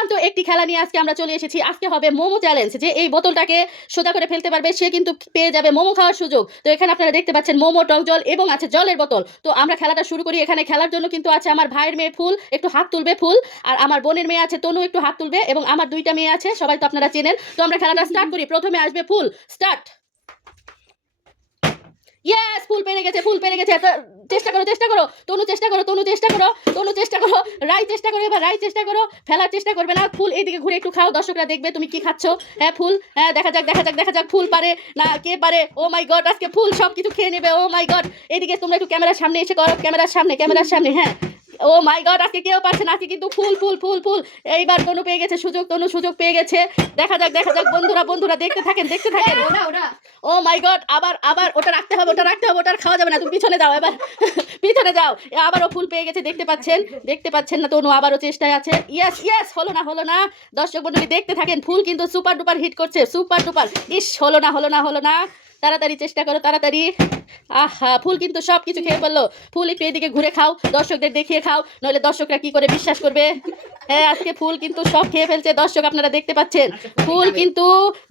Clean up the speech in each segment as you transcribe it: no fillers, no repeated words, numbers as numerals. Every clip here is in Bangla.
দুর্দান্ত একটি খেলা নিয়ে আজকে আমরা চলে এসেছি। আজকে হবে মোমো চ্যালেঞ্জ। যে এই বোতলটাকে সোজা করে ফেলতে পারবে সে কিন্তু পেয়ে যাবে মোমো খাওয়ার সুযোগ। তো এখানে আপনারা দেখতে পাচ্ছেন মোমো, টক জল এবং আছে জলের বোতল। তো আমরা খেলাটা শুরু করি। এখানে খেলার জন্য কিন্তু আছে আমার ভাইয়ের মেয়ে ফুল, একটু হাত তুলবে ফুল, আর আমার বোনের মেয়ে আছে তনু, একটু হাত তুলবে, এবং আমার দুইটা মেয়ে আছে, সবাই তো আপনারা চেনেন। তো আমরা খেলাটা স্টার্ট করি। প্রথমে আসবে ফুল। স্টার্ট। ইয়েস, ফুল পেরে গেছে, ফুল পেরে গেছে। চেষ্টা করো, চেষ্টা করো তনু, চেষ্টা করো তনু, চেষ্টা করো তনু, চেষ্টা করো। রাই চেষ্টা করো, এবার রাই চেষ্টা করো। ফেলার চেষ্টা করবে না। ফুল এইদিকে ঘুরে একটু খাও, দর্শকরা দেখবে তুমি কি খাচ্ছ। হ্যাঁ ফুল, হ্যাঁ দেখা যাক, দেখা যাক, দেখা যাক ফুল পারে না কে পারে। ও মাই গড, আজকে ফুল সব কিছু খেয়ে নেবে। ও মাই গড, এইদিকে তোমরা একটু ক্যামেরার সামনে এসে করো, ক্যামেরার সামনে, ক্যামেরার সামনে। হ্যাঁ ও মাই গড, আজকে কেউ পারছে না, আজকে কিন্তু ফুল ফুল ফুল ফুল। এইবার তনু পেয়ে গেছে সুযোগ, তনু সুযোগ পেয়ে গেছে। দেখা যাক, দেখা যাক বন্ধুরা, বন্ধুরা দেখতে থাকেন, দেখতে থাকেন। ও মাই গড, আবার আবার ওটা রাখতে হবে, ওটা রাখতে হবে, ওটা খাওয়া যাবে না। তুমি পিছনে যাও, এবার পিছনে যাও। আবারও ফুল পেয়ে গেছে, দেখতে পাচ্ছেন, দেখতে পাচ্ছেন না তনু আবারও চেষ্টায় আছে। ইয়েস ইয়েস, হলো না, হলো না। দর্শক মণ্ডলী দেখতে থাকেন, ফুল কিন্তু সুপার ডুপার হিট করছে, সুপার ডুপার। ইস, হলো না, হলো না, হলো না। তাড়াতাড়ি চেষ্টা করো, তাড়াতাড়ি। আহা, ফুল কিন্তু সব কিছু খেয়ে ফেললো। ফুল একটু এদিকে ঘুরে খাও, দর্শকদের দেখিয়ে খাও, নইলে দর্শকরা কি করে বিশ্বাস করবে। হ্যাঁ আজকে ফুল কিন্তু সব খেয়ে ফেলছে, দর্শক আপনারা দেখতে পাচ্ছেন। ফুল কিন্তু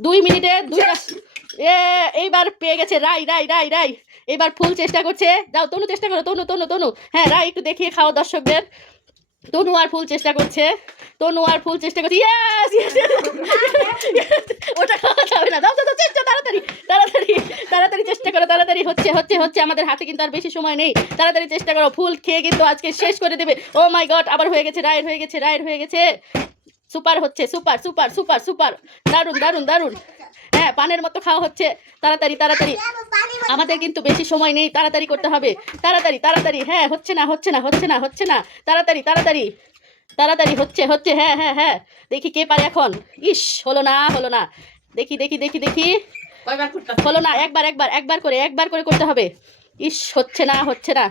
2 মিনিটে 2টা। এইবার পেয়ে গেছে রাই, রাই, রাই, রাই। এবার ফুল চেষ্টা করছে। যাও তনু, চেষ্টা করো তনু, তনু, তনু। হ্যাঁ রাই একটু দেখিয়ে খাও দর্শকদের। তনু আর ফুল চেষ্টা করছে, তনু আর ফুল চেষ্টা করছে। ইয়েস ইয়েস, ওটা খাওয়া যাবে না। দাও দাও, চেষ্টা, তাড়াতাড়ি তাড়াতাড়ি তাড়াতাড়ি চেষ্টা করো, তাড়াতাড়ি। হচ্ছে হচ্ছে হচ্ছে, আমাদের হাতে কিন্তু আর বেশি সময় নেই। তাড়াতাড়ি চেষ্টা করো, ফুল খেয়ে কিন্তু আজকে শেষ করে দেবে। ও মাই গড, আবার হয়ে গেছে, রায়ের হয়ে গেছে, রায়ের হয়ে গেছে। সুপার হচ্ছে, সুপার সুপার সুপার সুপার, দারুণ দারুণ দারুণ। হ্যাঁ পানের মতো খাওয়া হচ্ছে। তাড়াতাড়ি তাড়াতাড়ি, আমাদের কিন্তু বেশি সময় নেই, তাড়াতাড়ি করতে হবে। তাড়াতাড়ি তাড়াতাড়ি। হ্যাঁ হচ্ছে না, হচ্ছে না, হচ্ছে না, হচ্ছে না। তাড়াতাড়ি তাড়াতাড়ি তাড়াতাড়ি, হচ্ছে হচ্ছে। হ্যাঁ হ্যাঁ হ্যাঁ, দেখি কে পারে এখন। ইস, হলো না, হলো না। দেখি দেখি দেখি দেখি, হলো না। একবার একবার একবার করে, একবার করে করতে হবে। ইস, হচ্ছে না, হচ্ছে না।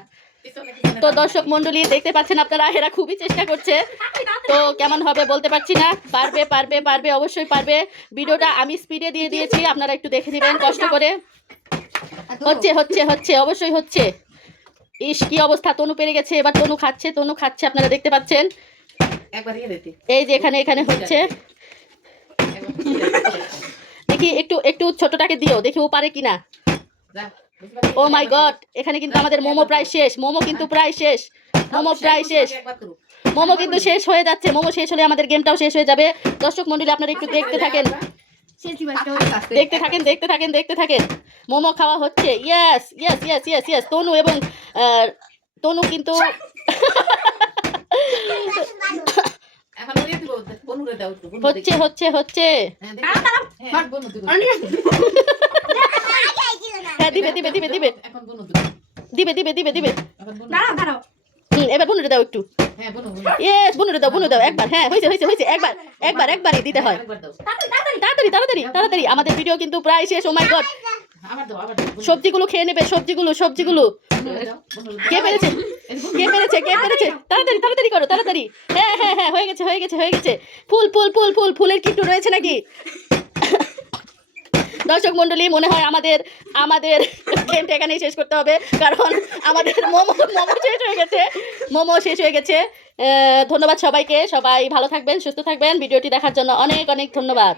তো দর্শক মন্ডলী দেখতে পাচ্ছেন আপনারা, এরা খুবই চেষ্টা করছে। তো কেমন হবে বলতে পারছি না। পারবে পারবে পারবে, অবশ্যই পারবে। ভিডিওটা আমি স্পিডে দিয়ে দিয়েছি, আপনারা একটু দেখে নেবেন কষ্ট করে। হচ্ছে হচ্ছে হচ্ছে, অবশ্যই হচ্ছে। ইস, কি অবস্থা, তনু পেরে গেছে। এবার তনু খাচ্ছে, তনু খাচ্ছে, আপনারা দেখতে পাচ্ছেন। এই যে এখানে, এখানে হচ্ছে। দেখি একটু একটু ছোটটাকে দিও, দেখি ও পারে কিনা। ও মাই গড, এখানে কিন্তু আমাদের মোমো প্রায় শেষ, মোমো কিন্তু প্রায় শেষ, মোমো প্রায় শেষ, মোমো কিন্তু শেষ হয়ে যাচ্ছে। মোমো শেষ হলে আমাদের গেমটাও শেষ হয়ে যাবে। দর্শক মন্ডলী আপনারা একটু দেখতে থাকেন, দেখতে থাকেন, দেখতে থাকেন, দেখতে থাকেন। মোমো খাওয়া হচ্ছে। Yes yes yes yes yes, Tanu এবং তনু কিন্তু হচ্ছে হচ্ছে হচ্ছে। হ্যাঁ দিবে দিবে দিবে দিবে দিবে দিবে দিবে দিবে। এবার বনুরে দাও একটু। ইয়েস, বনুরে দাও, বনু দাও একবার। হ্যাঁ হয়েছে হয়েছে হয়েছে, একবার একবার একবারই দিতে হয়। তাড়াতাড়ি তাড়াতাড়ি তাড়াতাড়ি, আমাদের ভিডিও কিন্তু প্রায় শেষ। ও মাই গড, সবজিগুলো খেয়ে নেবে, সবজিগুলো, সবজিগুলো। কে পেরেছে, কে পেরেছে, কে পেরেছে। তাড়াতাড়ি তাড়াতাড়ি করো, তাড়াতাড়ি। হ্যাঁ হ্যাঁ হ্যাঁ, হয়ে গেছে হয়ে গেছে হয়ে গেছে। ফুল ফুল ফুল ফুল, ফুলের কি একটু রয়েছে নাকি। দর্শক মন্ডলী মনে হয় আমাদের আমাদের গেমটা এখানেই শেষ করতে হবে, কারণ আমাদের মোমো মোমো শেষ হয়ে গেছে, মোমো শেষ হয়ে গেছে। ধন্যবাদ সবাইকে, সবাই ভালো থাকবেন, সুস্থ থাকবেন। ভিডিওটি দেখার জন্য অনেক অনেক ধন্যবাদ।